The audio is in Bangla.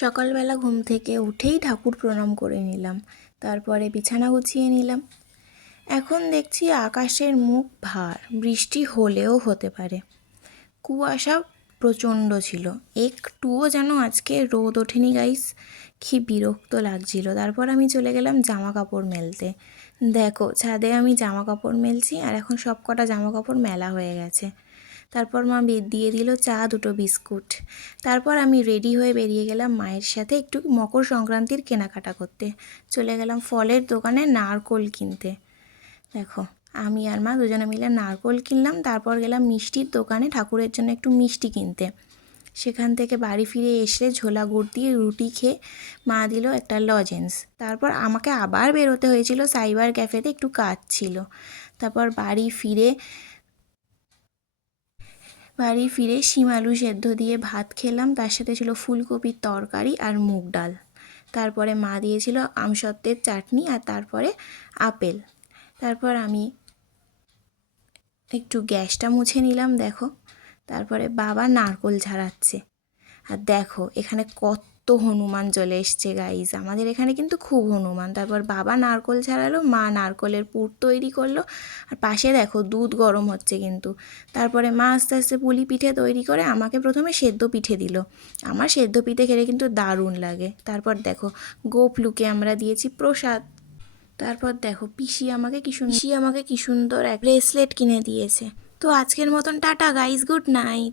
সকালবেলা ঘুম থেকে উঠেই ঠাকুর প্রণাম করে নিলাম, তারপরে বিছানা গুছিয়ে নিলাম। এখন দেখছি আকাশের মুখ ভার, বৃষ্টি হলেও হতে পারে। কুয়াশা প্রচণ্ড ছিল, একটুও যেন আজকে রোদ ওঠেনি গাইস। কি বিরক্ত লাগছিল। তারপর আমি চলে গেলাম জামা কাপড় মেলতে। দেখো ছাদে আমি জামা কাপড় মেলছি, আর এখন সব কটা জামা কাপড় মেলা হয়ে গেছে। তারপর মা দিয়ে দিল চা, দুটো বিস্কুট। তারপর আমি রেডি হয়ে বেরিয়ে গেলাম মায়ের সাথে একটু মকর সংক্রান্তির কেনাকাটা করতে। চলে গেলাম ফলের দোকানে নারকোল কিনতে। দেখো আমি আর মা দুজনে মিলে নারকোল কিনলাম। তারপর গেলাম মিষ্টির দোকানে ঠাকুরের জন্য একটু মিষ্টি কিনতে। সেখান থেকে বাড়ি ফিরে এসে ঝোলা গুড় দিয়ে রুটি খেয়ে মা দিল একটা লজেন্স। তারপর আমাকে আবার বেরোতে হয়েছিল, সাইবার ক্যাফেতে একটু কাজ ছিল। তারপর বাড়ি ফিরে শিম আলু সেদ্ধ দিয়ে ভাত খেলাম, তার সাথে ছিল ফুলকপির তরকারি আর মুগ ডাল। তারপরে মা দিয়েছিল আমসত্ত্বের চাটনি, আর তারপরে আপেল। তারপর আমি একটু গ্যাসটা মুছে নিলাম। দেখো তারপরে বাবা নারকোল ঝাড়াচ্ছে। আর দেখো এখানে কত হনুমান চলে এসছে গাইজ, আমাদের এখানে কিন্তু খুব হনুমান। তারপর বাবা নারকোল ছাড়ালো, মা নারকোলের পুর তৈরি করলো, আর পাশে দেখো দুধ গরম হচ্ছে কিন্তু। তারপরে মা আস্তে আস্তে পুলি পিঠে তৈরি করে আমাকে প্রথমে সেদ্ধ পিঠে দিল। আমার সেদ্ধ পিঠে খেলে কিন্তু দারুণ লাগে। তারপর দেখো গোপলুকে আমরা দিয়েছি প্রসাদ। তারপর দেখো পিসি আমাকে কি সুন্দর এক ব্রেসলেট কিনে দিয়েছে। তো আজকের মতন টাটা গাইজ, গুড নাইট।